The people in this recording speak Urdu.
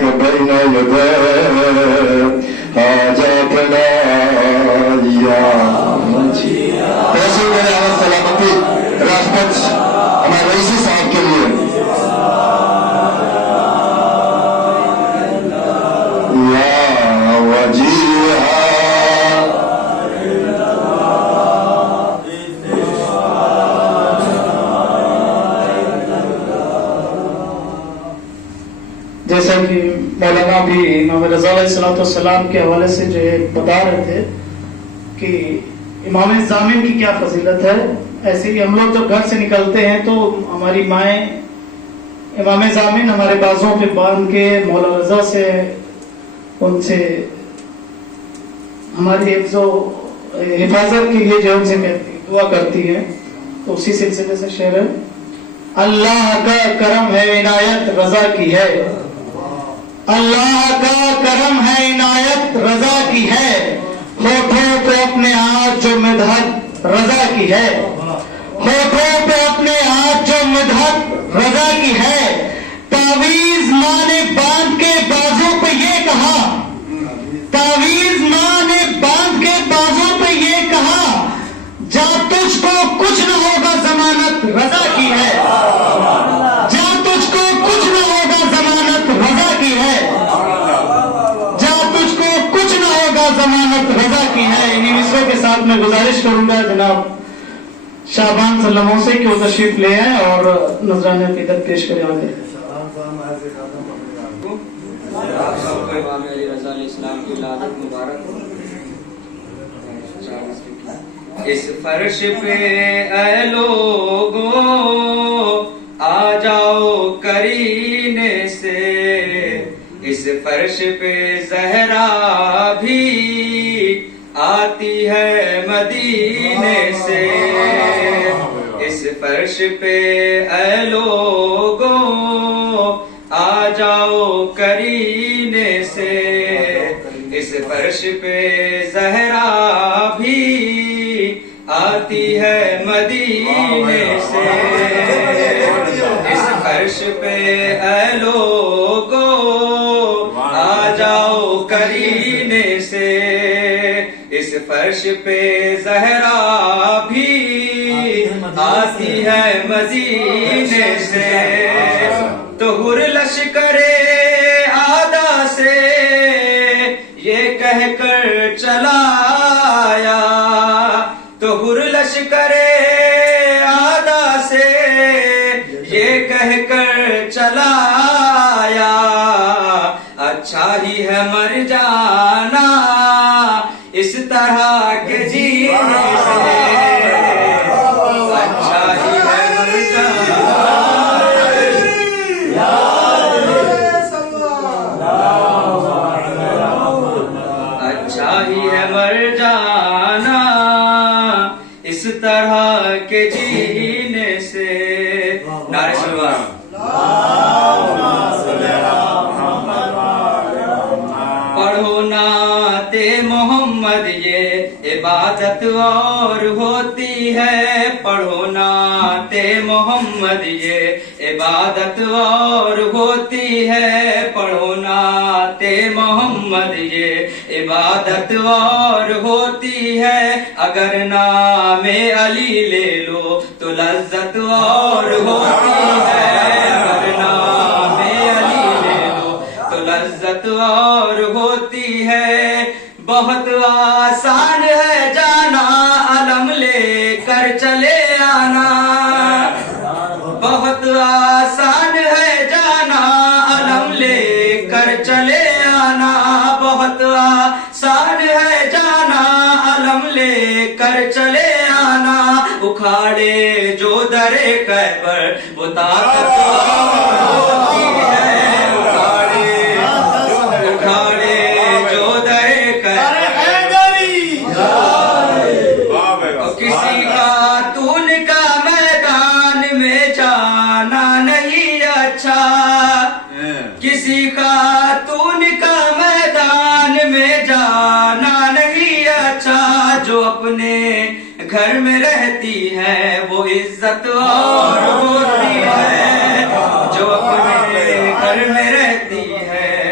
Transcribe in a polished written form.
بين يدي حاجاتنا يا رسول اللہ سلامتی راجپت ہمارے رئیسی صاحب کے لیے یا وجیہا جیسا کہ مولانا بھی امام رضا علیہ السلام کے حوالے سے جو ہے بتا رہے تھے کہ امام ضامن کی کیا فضیلت ہے، ایسے ہی ہم لوگ جب گھر سے نکلتے ہیں تو ہماری مائیں امام ضامن ہمارے بازوں پہ باندھ کے مولا رضا سے ان سے ہماری حفاظت کے لیے جو ان سے دعا کرتی ہے. تو اسی سلسلے سے شعر ہے، اللہ کا کرم ہے عنایت رضا کی ہے، اللہ کا کرم ہے عنایت رضا کی ہے، ہوٹھوں پہ اپنے ہاتھ جو مدحت رضا کی ہے، ہوٹھوں پہ اپنے ہاتھ جو مدحت رضا کی ہے. تعویذ ماں نے باندھ کے بازوں پہ یہ کہا، تعویذ ماں نے باندھ کے بازوں پہ یہ کہا، جا تجھ کو کچھ نہ ہوگا ضمانت رضا کی ہے، جا تجھ کو کچھ نہ ہوگا ضمانت رضا کی ہے، جا تجھ کو کچھ نہ ہوگا ضمانت رضا کی ہے. انہی مصروں کے ساتھ میں گزارش کروں گا جناب شعبان سلموں سے کہ وہ تشریف لے آئیں اور نذرانہ عقیدت پیش کریں. آگے امام علی رضا علیہ السلام کی ولادت مبارک ہو. اس فرش پہ اے لوگوں آ جاؤ کرینے سے، اس فرش پہ زہرا بھی آتی ہے مدینے سے. اس فرش پہ اے لوگوں آ جاؤ کرینے سے، اس فرش پہ زہرا بھی آتی ہے مدینے سے. اس فرش پہ اے لوگوں آ جاؤ کرینے سے، اس فرش پہ زہرا بھی آتی ہے مدینے سے. تو ہر لشکر آدھا سے یہ کہہ کر چلا آیا، تو ہر لشکر آدھا سے یہ کہہ کر چلا آیا، اچھا ہی ہے مر جانا اس طرح کے جینے سے، اچھا ہی ہے مر جانا، اچھا ہی ہے مر جانا اس طرح کے جینے سے. نعرہ شلوار. پڑھو نعت محمد یہ عبادت اور ہوتی ہے، پڑھو نعت محمد یہ عبادت اور ہوتی ہے، پڑھو نعت محمد یہ عبادت اور ہوتی ہے. اگر نام علی لے لو تو لذت اور ہوتی ہے، اگر نام علی لے لو تو لذت اور ہوتی ہے. بہت آسان ہے جانا علم لے کر چلے آنا، بہت آسان ہے جانا علم لے کر چلے آنا، بہت آسان ہے جانا علم لے کر چلے آنا. اکھاڑے جو در خیبر وہ طاقت ہوتی ہے، اکھاڑے جو در کسی خاتون کا میدان میں جانا نہیں اچھا، کسی خاتون کا میدان میں جانا نہیں اچھا. جو اپنے گھر میں رہتی ہے وہ عزت اور ہوتی ہے، جو اپنے گھر میں رہتی ہے